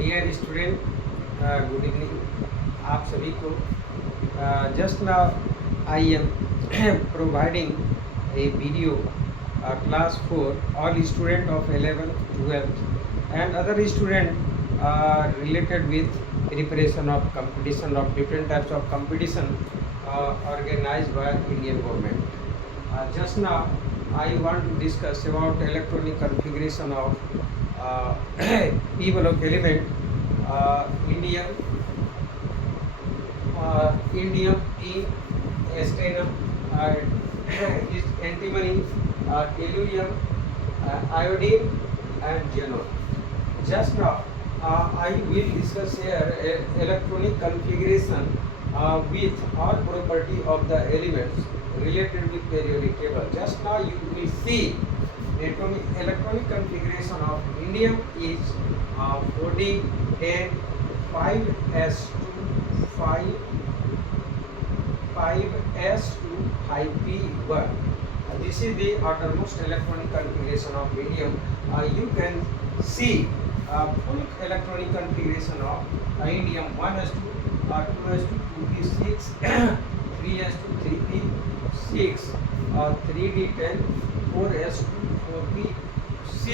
Dear student, good evening आप सभी को। Just now I am providing A video class 4 all student of 11th 12th and other student related with preparation of competition of different types of competition organized by Indian government. Just now I want to discuss about electronic configuration of p block element, indium, indium, tin, stannum, antimony, tellurium, iodine and xenon. Just now I will discuss here electronic configuration with all property of the elements related with periodic table. Just now you will see electronic configuration of indium is 4D 10 5s2 5s2 5p1. This is the outermost electronic configuration of indium. You can see full electronic configuration of indium 1s2 2s2 2p6 3s2 3p6 3d10 4s2 4p6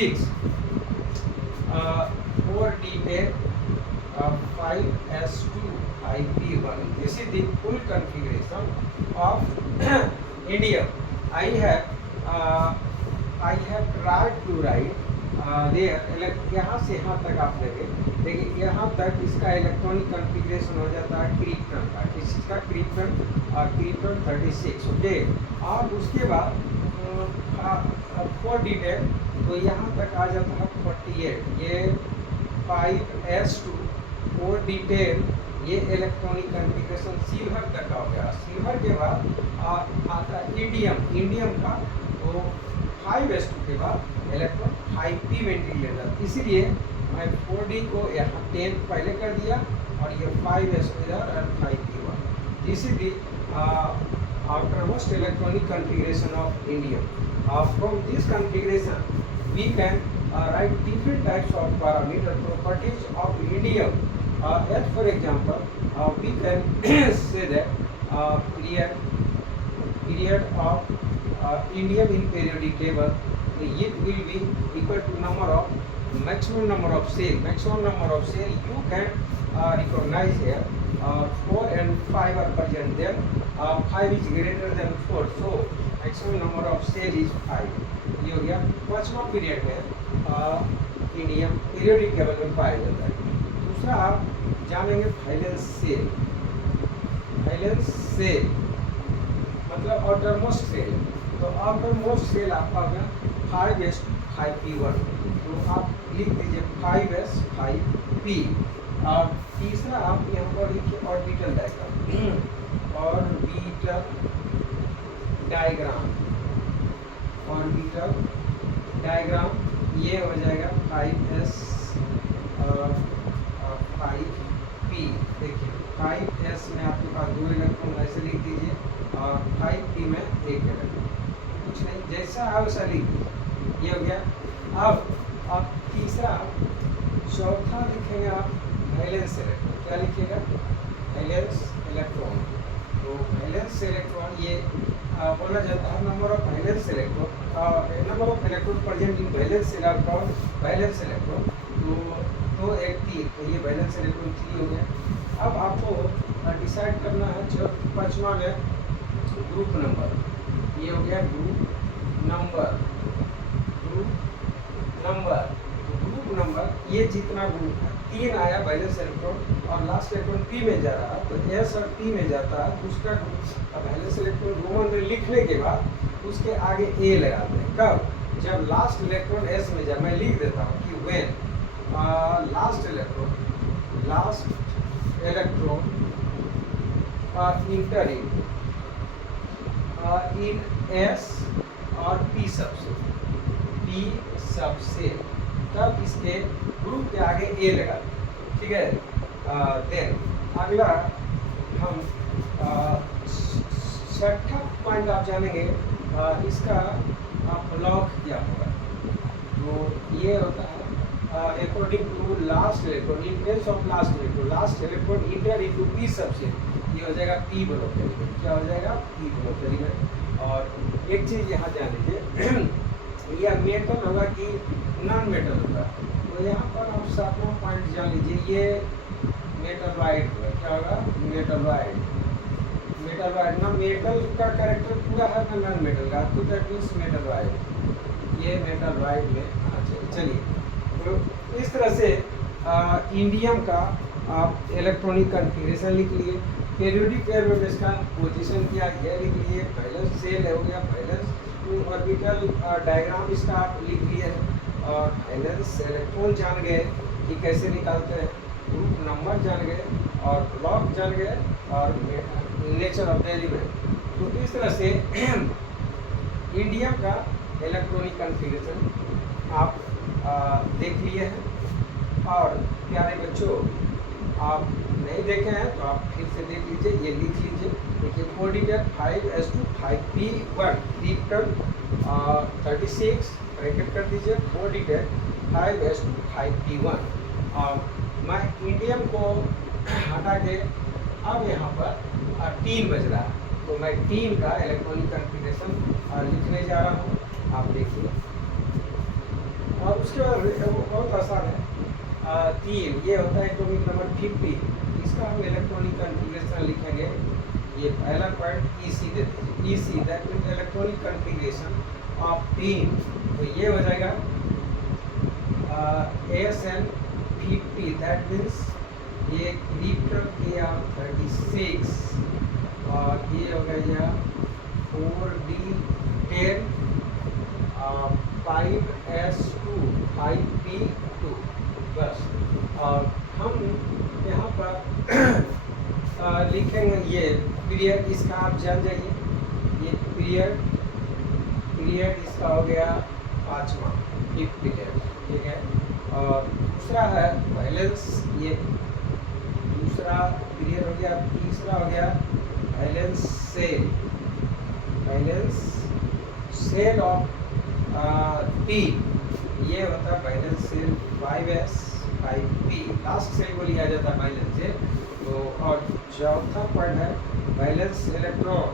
4d10 5s2 5p1. This is the full configuration of indium. I have tried to write there यहाँ से यहाँ तक आप देखें, देखिए यहाँ तक इसका इलेक्ट्रॉनिक कॉन्फ़िगरेशन हो जाता है क्रिप्टन का, किसका क्रिप्टन 36। ओके, और उसके बाद 4d10 तो यहाँ तक आ जाता है 48। ये 5s2 4d10 ये इलेक्ट्रॉनिक कॉन्फ़िगरेशन सिल्वर तक का हो गया। सिल्वर के बाद आता इंडियम का, तो 5s2 के बाद इलेक्ट्रॉन 5p मेंटेन लेता। इसीलिए मैं 4d को यहाँ 10 पहले कर दिया और ये 5s2 इधर और 5p1। This is the outermost electronic configuration of indium. From this configuration we can write different types of parameter properties of indium. As for example, we can say that period of indium in periodic table, it will be equal to number of maximum number of cell. Maximum number of cell you can recognize here. 4 and 5 are present there. 5 is greater than 4, so maximum number of cell is 5. ये हो गया पांचवा period में indium periodic table में पाया जाता है। दूसरा आप जानेंगे वैलेंस सेल। वैलेंस सेल मतलब आउटरमोस्ट सेल। तो आउटरमोस्ट सेल आपका हो गया 5s 5p1, तो आप लिख दीजिए 5s 5p। और तीसरा आप यहाँ पर लिखिए orbital diagram. Orbital diagram, orbital diagram ये हो जाएगा 5s 5p। देखिए 5s में आपके पास 2 इलेक्ट्रॉन, ऐसे लिख दीजिए, और 5p में 1 इलेक्ट्रॉन। कुछ नहीं, जैसा है वैसा लिख दीजिए। ये हो गया। अब तीसरा चौथा लिखेंगे आप वैलेंस इलेक्ट्रॉन। क्या लिखिएगा? Valence electron. तो वैलेंस इलेक्ट्रॉन ये बोला जाता है number of valence electron, number of electron present in valence electron. Valence electron तो 1 3, तो ये वैलेंस इलेक्ट्रॉन 3 हो गया। अब आपको डिसाइड करना है जो पांचवा में ग्रुप नंबर। ये हो गया ग्रुप नंबर। ग्रुप नंबर ये जितना ग्रुप है, 3 आया वैलेंस इलेक्ट्रॉन और लास्ट इलेक्ट्रॉन p में जा रहा है, तो s और p में जाता है। उसका वैलेंस इलेक्ट्रॉन रोमन में लिखने के बाद उसके आगे a लगाते हैं। कब? जब लास्ट इलेक्ट्रॉन s में जाए। मैं लिख देता हूँ कि when last electron inter in s और p सबसे तब इसके ग्रुप के आगे a लगा। ठीक है। देन अगला हम छठा पॉइंट आप जानेंगे इसका ब्लॉक क्या होगा। तो ये होता है according to last electron in case of last electron enter into p subshell ये हो जाएगा p ब्लॉक एलिमेंट। क्या हो जाएगा? p block element. और एक चीज यहाँ जान लीजिए यह मेटल होगा कि नॉन मेटल होगा। तो यहाँ पर आप 7वां पॉइंट जान लीजिए ये मेटलवाइड होगा। क्या होगा? मेटलवाइड। मेटलवाइड ना मेटल का कैरेक्टर पूरा है ना नॉन मेटल का, तो दैट मीन्स मेटलवाइड। ये मेटलवाइड में आना चाहिए। चलिए तो इस तरह से इंडियम का आप इलेक्ट्रॉनिक कॉन्फ़िगरेशन लिख लिए। पीरियोडिक टेबल में इसका पोजीशन क्या है लिख लिए। बैलेंस सेल हो गया, बैलेंस ऑर्बिटल डायग्राम इसका आप लिख लिए और बैलेंस इलेक्ट्रॉन जान गए कि कैसे निकालते हैं, ग्रुप नंबर जान गए और ब्लॉक जान गए और नेचर ऑफ द एलिमेंट। तो इस तरह से इंडियम का इलेक्ट्रॉनिक कॉन्फ़िगरेशन आप देख लिए हैं। और प्यारे बच्चों आप नहीं देखे हैं तो आप फिर से देख लीजिए, ये लिख लीजिए। देखिए 4 detail 5s2 5p1 digital 36 bracket कर दीजिए 4 डिटेल 5s2 5p1। और मैं इंडियम को हटा के अब यहाँ पर 3 बज रहा है तो मैं 3 का इलेक्ट्रॉनिक कॉन्फ़िगरेशन लिखने जा रहा हूँ। आप देखिए और उसके बाद बहुत आसान है। 3 ये होता है एटॉमिक नंबर 50। इसका हम इलेक्ट्रॉनिक कॉन्फ़िगरेशन लिखेंगे। ये पहला पॉइंट EC दे दीजिए। EC that means electronic configuration of 3। तो ये हो जाएगा ASN 50 दैट मीन्स ये क्रिप्टन के 36 और ये हो गया 4D10 5s2 5p2 बस। और हम यहाँ पर लिखेंगे ये पीरियड इसका आप जान जाइए। ये पीरियड इसका हो गया 5वां 5th पीरियड, ठीक है। और दूसरा है बैलेंस, ये दूसरा पीरियड हो गया। तीसरा हो गया बैलेंस सेल ऑफ P। ये होता है balance cell 5s 5p last cell को लिया जाता है बैलेंस सेल। तो और चौथा पॉइंट है बैलेंस इलेक्ट्रॉन।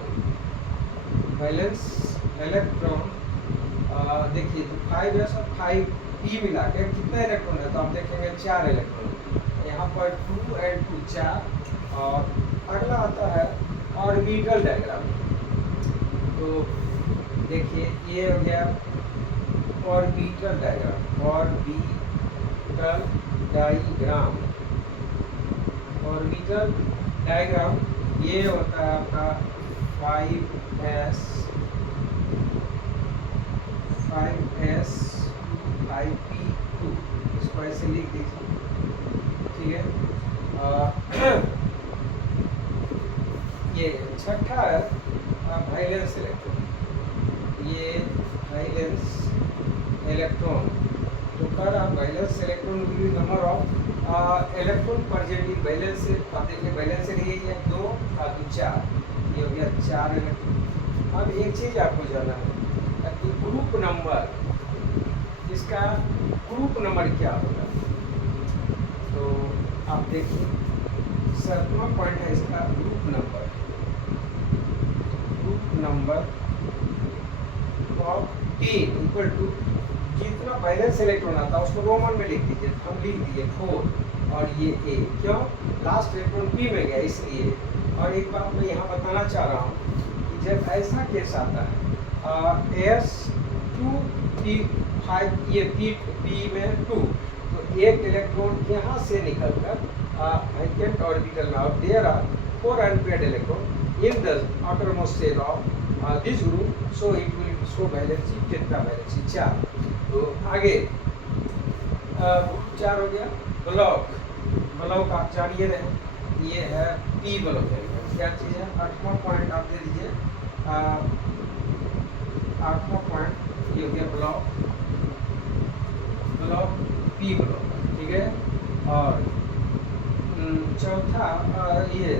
देखिए तो 5s और 5p मिला के कितना इलेक्ट्रॉन है तो आप देखेंगे 4 इलेक्ट्रॉन। यहाँ पर 2 and 2 4। और अगला आता है ऑर्बिटल डायग्राम। तो देखिए ये हो गया ऑर्बिटल डायग्राम। ऑर्बिटल डायग्राम ये होता है आपका 5s 5p2। इसको ऐसे लिख दीजिए, ठीक है। ये छठा है वैलेंस इलेक्ट्रॉन। ये वैलेंस इलेक्ट्रॉन तो कर valence electron will be number of electron present in valence shell. आप देखिए वैलेंस सेल ये है 2 और 2 4। ये हो गया 4 इलेक्ट्रॉन। अब एक चीज आपको जानना है कि ग्रुप नंबर, इसका ग्रुप नंबर क्या होगा। तो आप देखिए 7वां पॉइंट है इसका group number of 10 equal to जितना बैलेंस इलेक्ट्रॉन आता है उसको रोमन में लिख दीजिए। हम लिख दिए 4 और ये A। क्यों? लास्ट इलेक्ट्रॉन P में गया इसलिए। और एक बात मैं यहाँ बताना चाह रहा हूँ कि जब ऐसा केस आता है S2P5 ये P में 2 तो एक इलेक्ट्रॉन यहाँ से निकलकर वैकेंट ऑर्बिटल में और there are 4 unpaired electron in the outermost shell of this group, so it will show valency tetravalence 4। तो आगे ग्रुप 4 हो गया। ब्लॉक आप जानिए रहे ये है P ब्लॉक है। क्या चीज़ है? 8वां पॉइंट आप दे दीजिए। 8वां पॉइंट ये हो गया ब्लॉक P ब्लॉक, ठीक है। और चौथा ये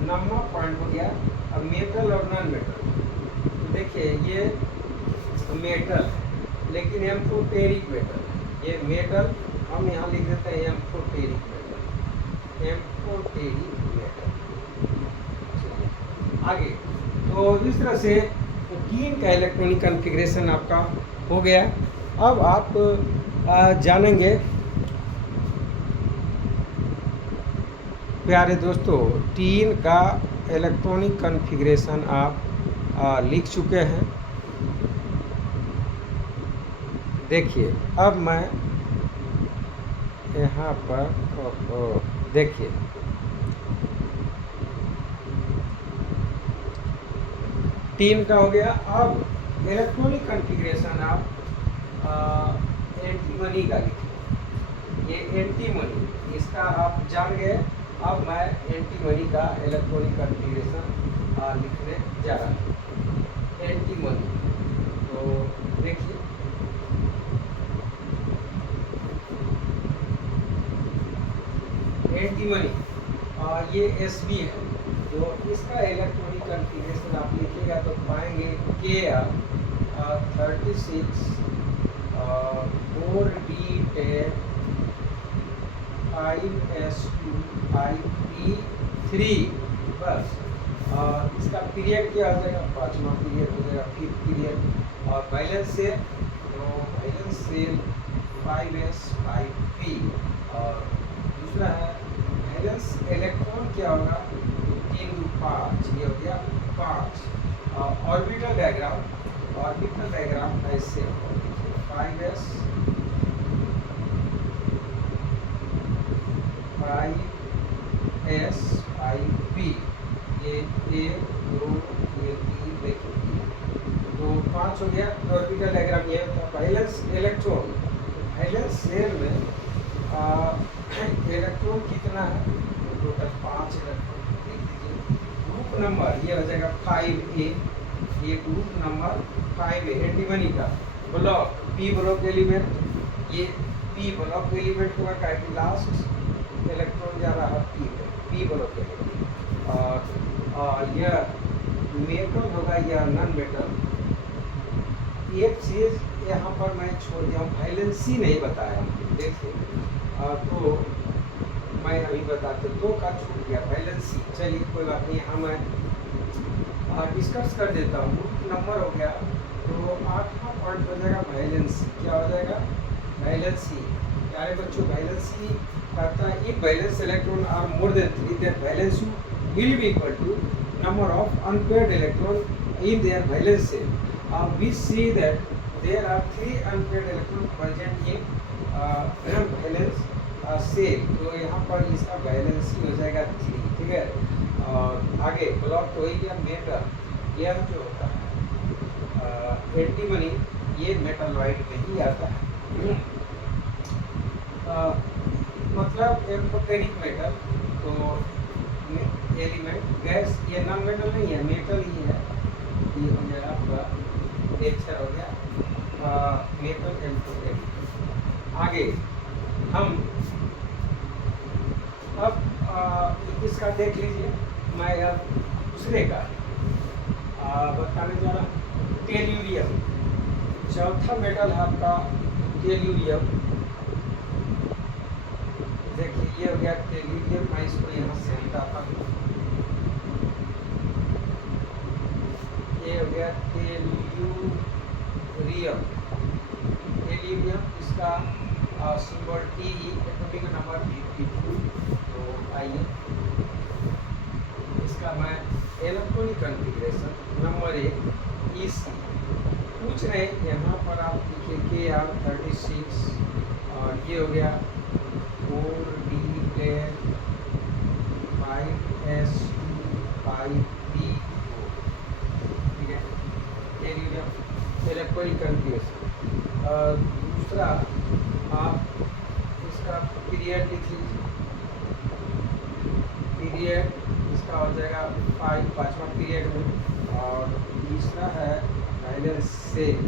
9वां पॉइंट हो गया अब मेटल और नॉन मेटल। तो देखिए ये मेटल है लेकिन हमको टेरिक मेटल है। ये मेटल हम यहाँ लिख देते हैं एम्फोटेरिक मेटल, एम्फोटेरिक मेटल। आगे तो इस तरह से टीन का इलेक्ट्रॉनिक कॉन्फ़िगरेशन आपका हो गया। अब आप जानेंगे प्यारे दोस्तों, टीन का इलेक्ट्रॉनिक कॉन्फ़िगरेशन आप लिख चुके हैं। देखिए अब मैं यहाँ पर देखिए टीन का हो गया। अब इलेक्ट्रॉनिक कॉन्फ़िगरेशन आप एंटीमनी का लिखिए। ये एंटीमनी इसका आप जान गए। अब मैं एंटीमनी का इलेक्ट्रॉनिक कॉन्फ़िगरेशन लिखने जा रहा हूँ। एंटीमनी तो देखिए एंटीमनी ये एसबी है, तो इसका इलेक्ट्रॉनिक कॉन्फ़िगरेशन आप लिखिएगा तो पाएंगे Kr 36 4D10 5S2 5P3 बस। इसका पीरियड क्या हो जाएगा, 5वां पीरियड हो जाएगा, 5th पीरियड। और बैलेंस सेल तो बैलेंस सेल 5S 5P। और दूसरा है बैलेंस इलेक्ट्रॉन क्या होगा, 3 2 5, ये हो गया 5। ऑर्बिटल डायग्राम ऐसे 5S 5S 5P, ये 1 2 ये 3 देखिए तो 5 हो गया। ऑर्बिटल डायग्राम ये होता है बैलेंस इलेक्ट्रॉन। बैलेंस शेल में इलेक्ट्रॉन कितना है, टोटल 5 इलेक्ट्रॉन देख लीजिए। ग्रुप नंबर ये हो जाएगा 5A, ये ग्रुप नंबर 5A एंटीमनी का। ब्लॉक पी ब्लॉक एलिमेंट, ये पी ब्लॉक एलिमेंट होगा क्या कि लास्ट इलेक्ट्रॉन जा रहा है पी ब्लॉक एलिमेंट। और यह मेटल होगा या नॉन मेटल। एक चीज़ यहाँ पर मैं छोड़ दिया हूँ, वैलेंसी नहीं बताया देखिए। तो मैं अभी बताते 2 का छूट गया वैलेंसी। चलिए कोई बात नहीं, यहाँ मैं डिस्कस कर देता हूँ। ग्रुप नंबर हो गया तो 8वां पॉइंट हो जाएगा वैलेंसी। क्या हो जाएगा, वैलेंसी। प्यारे बच्चों वैलेंसी कहता है if valence electron are more than 3 then valence will be equal to number of unpaired electron in their valence shell. We see that there are 3 unpaired electrons present in valence shell. तो यहाँ पर इसका valency हो जाएगा 3, ठीक है। और आगे ब्लॉक तो ही गया मेटल। यह जो होता है एंटीमनी, ये मेटलॉइड में ही आता है। मतलब एम्फोटेरिक मेटल तो एलिमेंट गैस, ये नॉन मेटल नहीं है, मेटल ही है। ये हो गया आपका नेचर हो गया मेटल एम्फोटेरिक। आगे हम अब इसका देख लीजिए। मैं अब दूसरे का बताने जा रहा हूँ। टेल्यूरियम चौथा मेटल है आपका टेल्यूरियम। देखिए ये हो गया टेल्यूरियम। मैं इसको यहाँ से हटाता हूँ। ये हो गया टेल्यूरियम। टेल्यूरियम इसका सिंबल टी, एटॉमिक नंबर 52। तो आइए इसका मैं इलेक्ट्रॉनिक कॉन्फ़िगरेशन नंबर 1 ईसी पूछ रहे हैं। यहाँ पर आप लिखिए Kr 36 और ये हो गया 4D10 5S2 5P4, ठीक है। Electronic configuration. दूसरा आप इसका पीरियड लिख लीजिए। पीरियड इसका हो जाएगा 5वां पीरियड में। और तीसरा है वैलेंस सेल।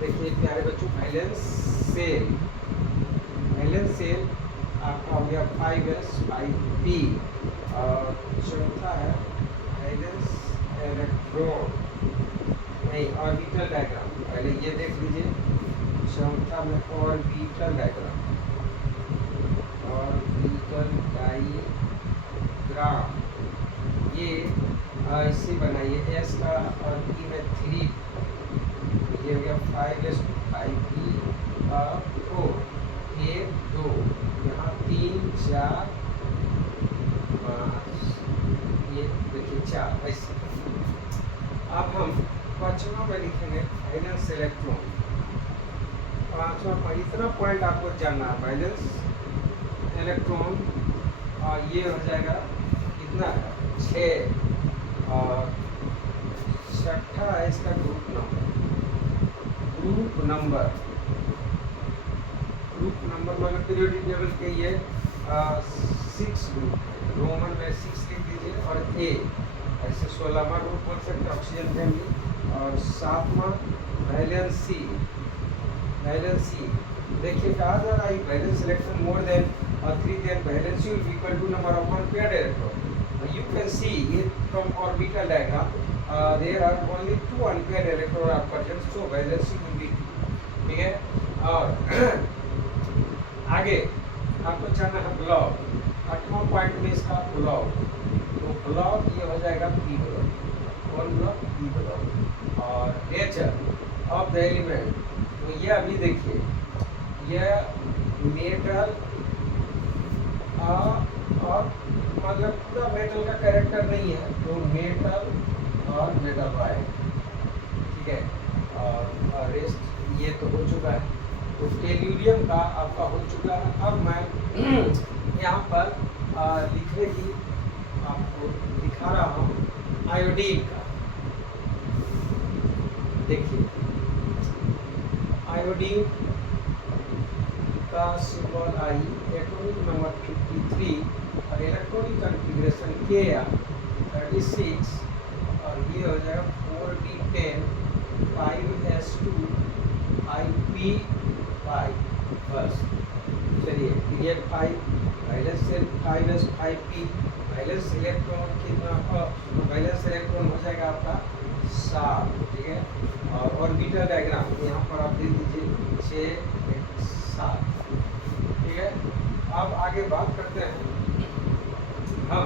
देखिए प्यारे बच्चों वैलेंस सेल आपका हो गया 5S 5P। और चौथा है वैलेंस इलेक्ट्रॉन नहीं, ऑर्बिटल डायग्राम पहले ये देख लीजिए। चौथा किताब में ऑर्बिटल डायग्राम, ऑर्बिटल डायग्राम ये ऐसे बनाइए, एस का और पी में 3, ये हो गया 5s5p 4, 1 2, यहाँ 3 4 5, ये देखिए 4 ऐसे। अब हम पाँचवा में लिखेंगे वैलेंस इलेक्ट्रॉन। पाँचवा इतना पॉइंट आपको जानना है, वैलेंस इलेक्ट्रॉन ये हो जाएगा कितना है 6, और छठा है इसका ग्रुप नंबर। ग्रुप नंबर मतलब पीरियोडिक टेबल के ये 6 ग्रुप है, रोमन में 6 लिख दीजिए, और ए ऐसे 16वां ग्रुप बोल सकते हैं ऑक्सीजन फैमिली। और 7वां वैलेंसी देखिए कहा जा रहा है वैलेंस इलेक्ट्रॉन मोर देन और 3 than valency will be equal to number of unpaired electron. You can see it from orbital diagram. There are only 2 unpaired electrons are present, so valency will be 2. ठीक है। और आगे आपको जानना है block. 8वां point में इसका ब्लॉक, तो ब्लॉक ये हो जाएगा पी ब्लॉक। कौन ब्लॉक? P block. और नेचर ऑफ द एलिमेंट, तो ये अभी देखिए यह मेटल और मतलब पूरा मेटल का कैरेक्टर नहीं है, तो मेटल और मेटल वायर, ठीक है। और रेस्ट ये तो हो चुका है, तो टेल्यूरियम का आपका हो चुका है। अब मैं यहाँ पर लिखने की आपको दिखा रहा हूँ आयोडीन का। देखिए आयोडीन का सिंबल आई, एटॉमिक नंबर 53 और इलेक्ट्रॉनिक कॉन्फ़िगरेशन के 36, और ये हो जाएगा 4d10 5s2 5p5। बस चलिए period 5 valence 5s5p valence electron कितना, वैलेंस इलेक्ट्रॉन हो जाएगा आपका 7, ठीक है। और ऑर्बिटल डायग्राम यहाँ पर आप दे दीजिए 6 7, ठीक है। अब आगे बात करते हैं हम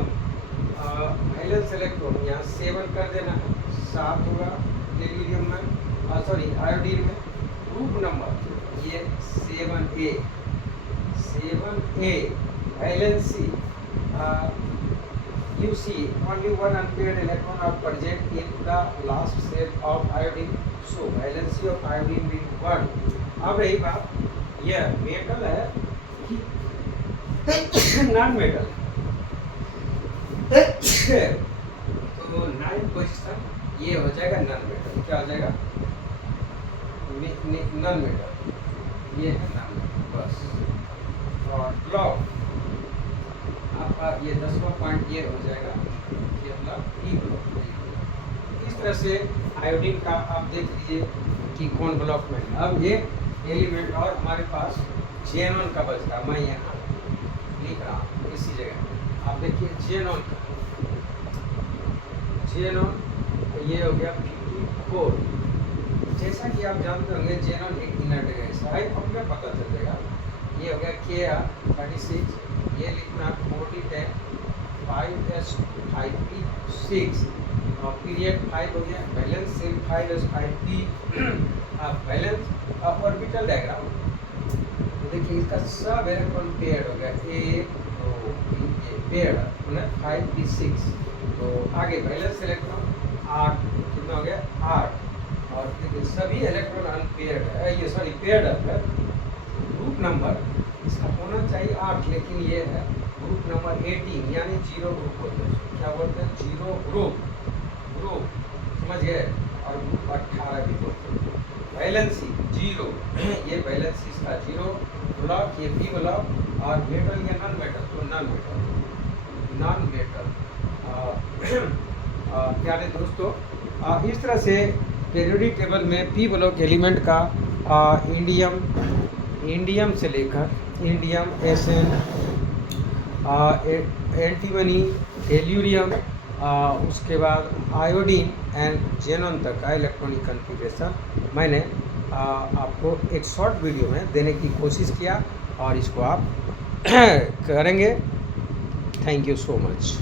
वैलेंस इलेक्ट्रॉन, यहाँ 7 कर देना है, 7 होगा टेल्यूरियम में, सॉरी आयोडीन में। ग्रुप नंबर ये 7a valency, you see only 1 unpaired electron are present in the last set of iodine, so valency of iodine will 1। अब रही बात यह मेटल है कि नॉन मेटल, तो 9 पोजीशन ये हो जाएगा नॉन मेटल। क्या हो जाएगा? नॉन मेटल, ये है नॉन मेटल बस। और ब्लॉक आपका ये 10वां पॉइंट ये हो जाएगा, ये अपना ई ब्लॉक। इस तरह से आयोडीन का आप देख लीजिए कि कौन ब्लॉक में है। अब ये एलिमेंट और हमारे पास जेनॉन का बच रहा, मैं यहाँ लिख रहा हूँ इसी जगह। आप देखिए जेनॉन का, जेनॉन ये हो गया 54। जैसा कि आप जानते होंगे जेनॉन एक इनर्ट गैस है, अपने पता चल जाएगा। ये हो गया के 36, ये लिखना 4d10 5s5p6, और पीरियड 5 हो गया। Valence shell 5s5p valence orbital diagram, तो देखिए इसका सब इलेक्ट्रॉन पेयर्ड हो गया, 1 2 3 पेयर्ड मतलब 5p6। तो आगे वैलेंस इलेक्ट्रॉन 8 कितना हो गया 8, और देखिए सभी इलेक्ट्रॉन अनपेयर्ड है, ये सॉरी पेयर्ड है। ग्रुप नंबर इसका होना चाहिए 8, लेकिन ये है ग्रुप नंबर 18, यानी 0 ग्रुप बोलते हैं। क्या बोलते हैं? 0 ग्रुप समझ गए। और ग्रुप 18 भी बोलते हैं। वैलेंसी 0, ये वैलेंसी इसका 0, ब्लॉक ये पी ब्लॉक, और मेटल या नॉन मेटल, तो नॉन मेटल। प्यारे दोस्तों, इस तरह से पीरियोडिक टेबल में पी ब्लॉक एलिमेंट का इंडियम से लेकर इंडियम, एसएन, एंटीमनी, टेल्यूरियम, उसके बाद आयोडीन एंड जेनॉन तक का इलेक्ट्रॉनिक कॉन्फ़िगरेशन मैंने आपको एक शॉर्ट वीडियो में देने की कोशिश किया और इसको आप करेंगे। Thank you so much.